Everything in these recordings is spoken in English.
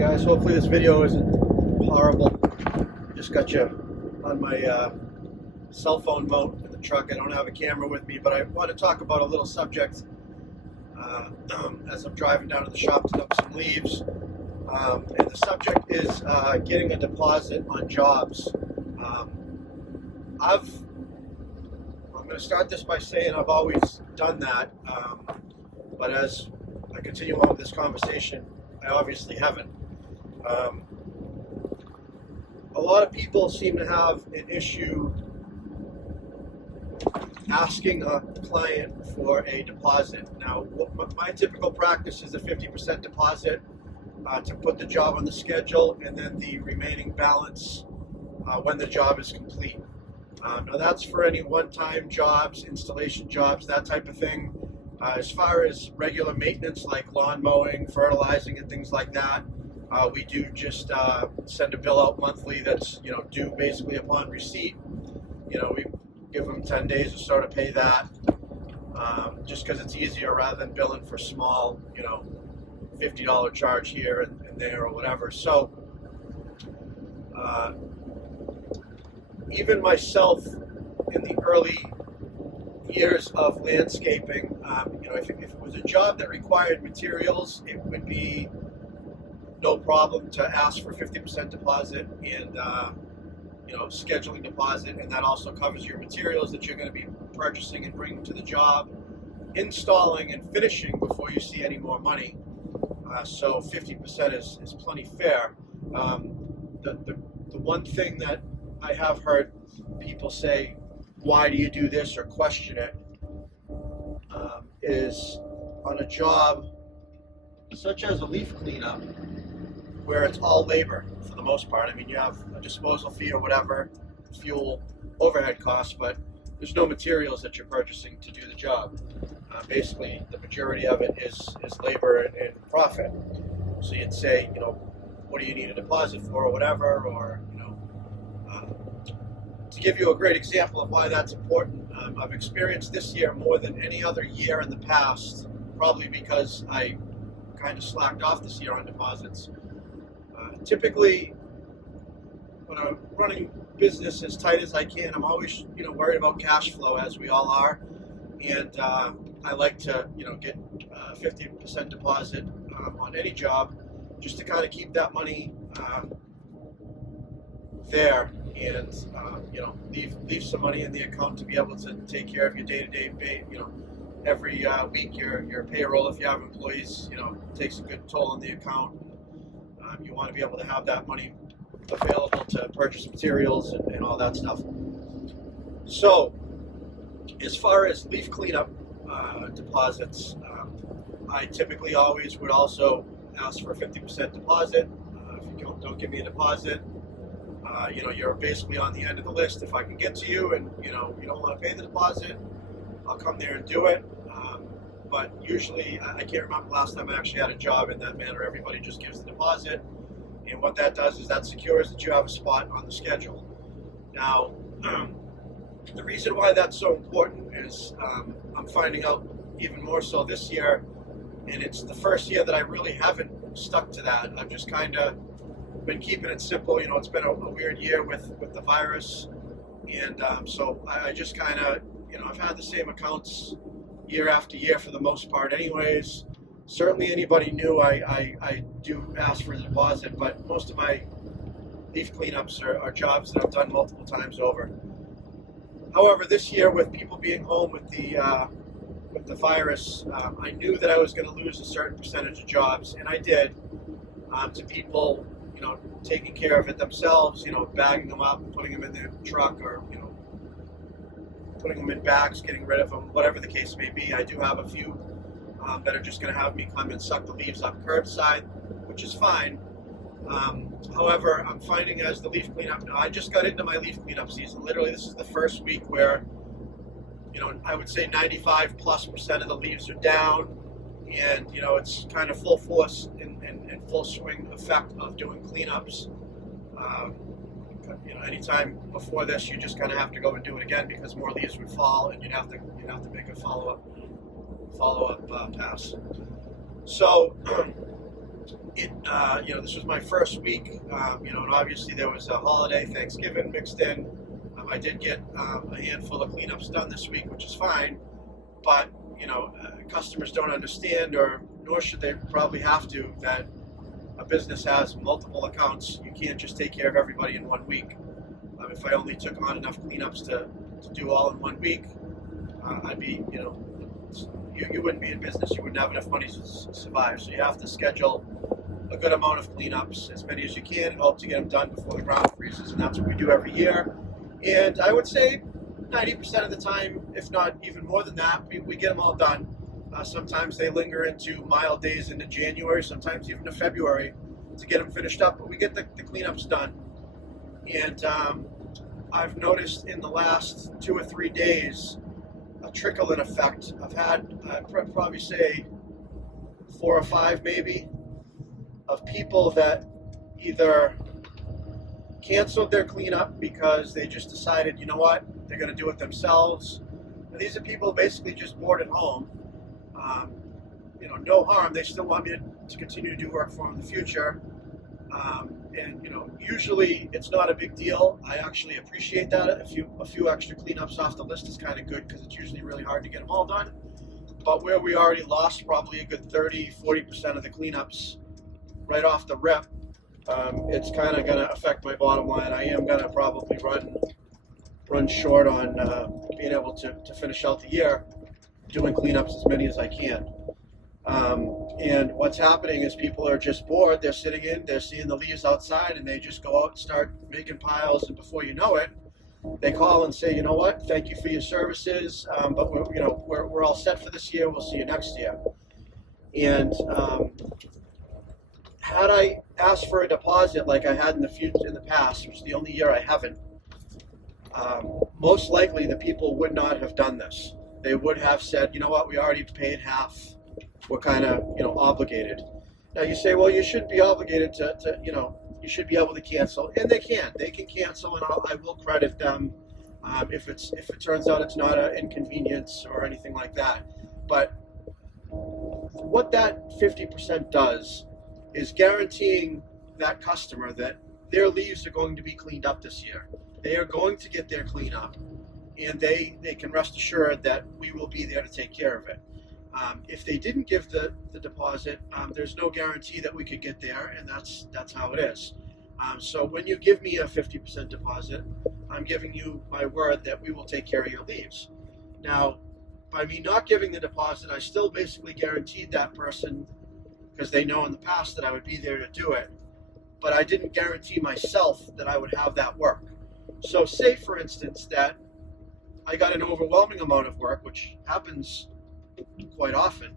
Guys, hopefully this video isn't horrible. Just got you on my cell phone mode in the truck. I don't have a camera with me, but I want to talk about a little subject as I'm driving down to the shop to dump some leaves. And the subject is getting a deposit on jobs. I'm going to start this by saying I've always done that, but as I continue on with this conversation, I obviously haven't. A lot of people seem to have an issue asking a client for a deposit. Now, my typical practice is a 50% deposit to put the job on the schedule, and then the remaining balance when the job is complete. Now, that's for any one-time jobs, installation jobs, that type of thing. As far as regular maintenance like lawn mowing, fertilizing, and things like that, we do just send a bill out monthly that's due basically upon receipt. We give them 10 days or so to pay that, just because it's easier rather than billing for small, $50 charge here and there or whatever. So even myself in the early years of landscaping, if it was a job that required materials, it would be no problem to ask for 50% deposit and scheduling deposit, and that also covers your materials that you're going to be purchasing and bringing to the job, installing and finishing before you see any more money. So 50% is plenty fair. The one thing that I have heard people say, why do you do this, or question it, is on a job such as a leaf cleanup, where it's all labor for the most part. I mean, you have a disposal fee or whatever, fuel, overhead costs, but there's no materials that you're purchasing to do the job. Basically, the majority of it is labor and profit. So you'd say, what do you need a deposit for, or whatever, or to give you a great example of why that's important, I've experienced this year more than any other year in the past, probably because I kind of slacked off this year on deposits. Typically, when I'm running business as tight as I can, I'm always, worried about cash flow, as we all are, and I like to, get 50% deposit on any job, just to kind of keep that money there, and leave some money in the account to be able to take care of your day-to-day pay. Every week your payroll, if you have employees, takes a good toll on the account. You want to be able to have that money available to purchase materials and all that stuff. So, as far as leaf cleanup deposits, I typically always would also ask for a 50% deposit. If you don't give me a deposit, you're basically on the end of the list. If I can get to you and you don't want to pay the deposit, I'll come there and do it. But usually, I can't remember the last time I actually had a job in that manner. Everybody just gives the deposit, and what that does is that secures that you have a spot on the schedule. Now, the reason why that's so important is I'm finding out even more so this year, and it's the first year that I really haven't stuck to that. I've just kind of been keeping it simple. It's been a weird year with the virus, and so I just kind of, I've had the same accounts year after year for the most part anyways. Certainly anybody new, I do ask for a deposit, but most of my leaf cleanups are jobs that I've done multiple times over. However, this year, with people being home with the virus, I knew that I was going to lose a certain percentage of jobs, and I did, to people taking care of it themselves, bagging them up and putting them in their truck, or putting them in bags, getting rid of them, whatever the case may be. I do have a few that are just going to have me come and suck the leaves up curbside, which is fine. However, I'm finding as the leaf cleanup, I just got into my leaf cleanup season. Literally, this is the first week where, I would say 95+% of the leaves are down, and, it's kind of full force and full swing effect of doing cleanups. Anytime before this, you just kind of have to go and do it again because more leaves would fall, and you'd have to make a follow-up pass. So This was my first week, and obviously there was a holiday, Thanksgiving mixed in. I did get a handful of cleanups done this week, which is fine, but customers don't understand, or nor should they probably have to, that a business has multiple accounts. You can't just take care of everybody in 1 week. If I only took on enough cleanups to do all in 1 week, I'd be, you wouldn't be in business. You wouldn't have enough money to survive. So you have to schedule a good amount of cleanups, as many as you can, and hope to get them done before the ground freezes. And that's what we do every year. And I would say 90% of the time, if not even more than that, we get them all done. Sometimes they linger into mild days into January, sometimes even to February to get them finished up. But we get the cleanups done. And I've noticed in the last 2 or 3 days a trickle-in effect. I've had, I'd probably say 4 or 5 maybe, of people that either canceled their cleanup because they just decided, you know what, they're going to do it themselves. And these are people basically just bored at home. No harm. They still want me to continue to do work for them in the future. Usually it's not a big deal. I actually appreciate that. A few extra cleanups off the list is kind of good, because it's usually really hard to get them all done. But where we already lost probably a good 30-40% of the cleanups right off the rip, it's kind of going to affect my bottom line. I am going to probably run short on being able to finish out the year doing cleanups as many as I can. And what's happening is people are just bored. They're sitting in, they're seeing the leaves outside, and they just go out and start making piles. And before you know it, they call and say, you know what, thank you for your services, but we're all set for this year. We'll see you next year. And had I asked for a deposit like I had in the past, which is the only year I haven't, most likely the people would not have done this. They would have said, you know what, we already paid half. We're kind of, obligated. Now you say, well, you shouldn't be obligated to you should be able to cancel, and they can cancel, and I will credit them if it turns out it's not an inconvenience or anything like that. But what that 50% does is guaranteeing that customer that their leaves are going to be cleaned up this year. They are going to get their cleanup, and they can rest assured that we will be there to take care of it. If they didn't give the deposit, there's no guarantee that we could get there, and that's how it is. So when you give me a 50% deposit, I'm giving you my word that we will take care of your leaves. Now, by me not giving the deposit, I still basically guaranteed that person, because they know in the past that I would be there to do it, but I didn't guarantee myself that I would have that work. So say, for instance, that I got an overwhelming amount of work, which happens quite often,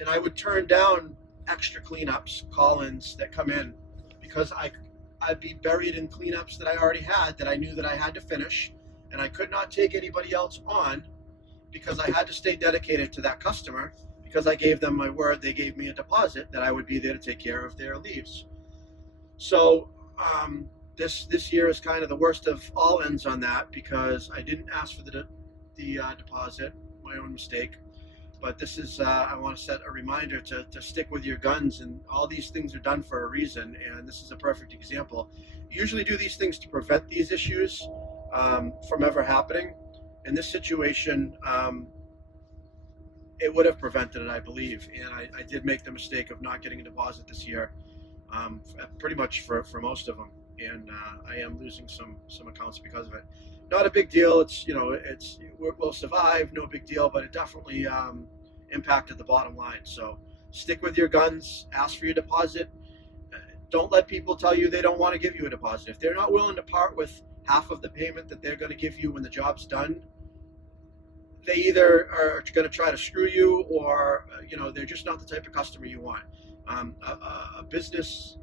and I would turn down extra cleanups, call-ins that come in, because I'd be buried in cleanups that I already had, that I knew that I had to finish, and I could not take anybody else on because I had to stay dedicated to that customer, because I gave them my word. They gave me a deposit that I would be there to take care of their leaves. So this year is kind of the worst of all ends on that, because I didn't ask for the deposit, my own mistake. But this is, I want to set a reminder to stick with your guns, and all these things are done for a reason, and this is a perfect example. You usually do these things to prevent these issues from ever happening. In this situation, it would have prevented it, I believe, and I did make the mistake of not getting a deposit this year, pretty much for most of them, and I am losing some accounts because of it. Not a big deal. We'll survive. No big deal. But it definitely impacted the bottom line. So stick with your guns. Ask for your deposit. Don't let people tell you they don't want to give you a deposit. If they're not willing to part with half of the payment that they're going to give you when the job's done, they either are going to try to screw you, or they're just not the type of customer you want. A business,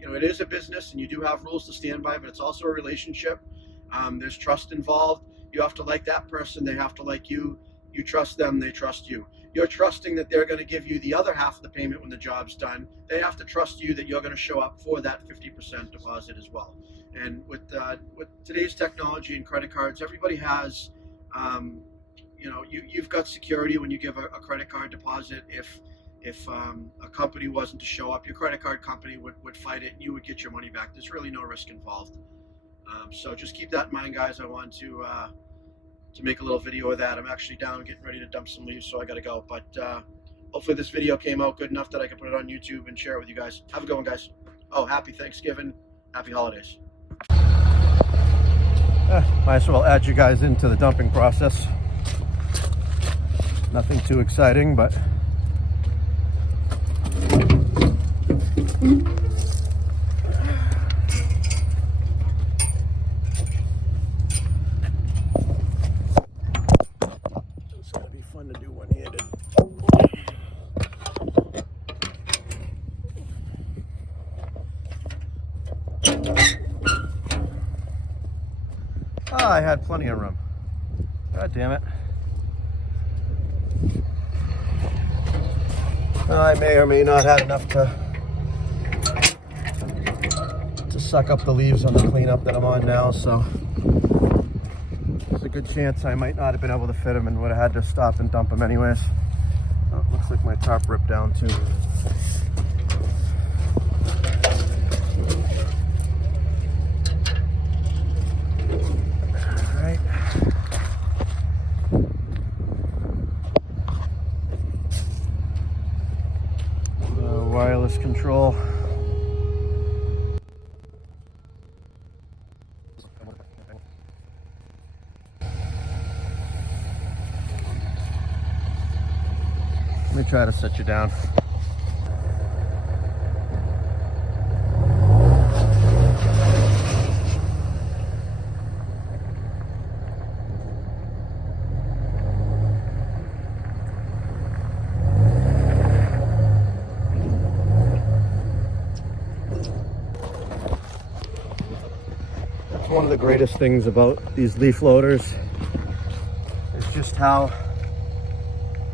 it is a business, and you do have rules to stand by, but it's also a relationship. There's trust involved. You have to like that person. They have to like you. You trust them. They trust you. You're trusting that they're going to give you the other half of the payment when the job's done. They have to trust you that you're going to show up for that 50% deposit as well. And with today's technology and credit cards, everybody has, you've got security when you give a credit card deposit. If if a company wasn't to show up, your credit card company would fight it and you would get your money back. There's really no risk involved. So just keep that in mind, guys. I want to make a little video of that. I'm actually down getting ready to dump some leaves, so I gotta go. But hopefully this video came out good enough that I can put it on YouTube and share it with you guys. Have a good one, guys. Oh, happy Thanksgiving, happy holidays. Might as well add you guys into the dumping process. Nothing too exciting, but it's gonna be fun to do one-handed. I had plenty of room. God damn it. I may or may not have enough to suck up the leaves on the cleanup that I'm on now, so there's a good chance I might not have been able to fit them and would have had to stop and dump them anyways. Oh, it looks like my tarp ripped down too. Wireless control. Let me try to set you down. One of the greatest things about these leaf loaders is just how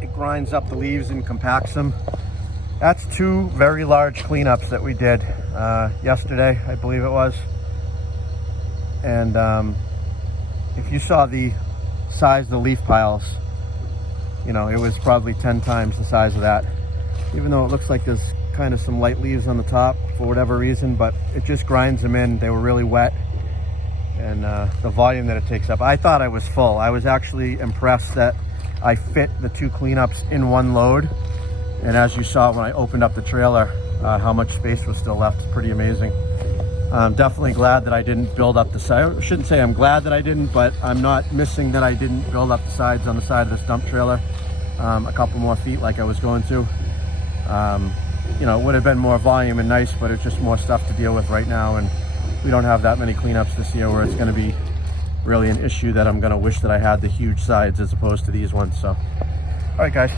it grinds up the leaves and compacts them. That's 2 very large cleanups that we did yesterday, I believe it was. And if you saw the size of the leaf piles, you know, it was probably 10 times the size of that. Even though it looks like there's kind of some light leaves on the top for whatever reason, but it just grinds them in. They were really wet. And the volume that it takes up. I thought I was full. I was actually impressed that I fit the 2 cleanups in one load. And as you saw when I opened up the trailer, how much space was still left. It's pretty amazing. I'm definitely glad that I didn't build up the side. I shouldn't say I'm glad that I didn't, but I'm not missing that I didn't build up the sides on the side of this dump trailer a couple more feet like I was going to. You know, it would have been more volume and nice, but it's just more stuff to deal with right now. And we don't have that many cleanups this year where it's going to be really an issue that I'm going to wish that I had the huge sides as opposed to these ones. So, all right, guys.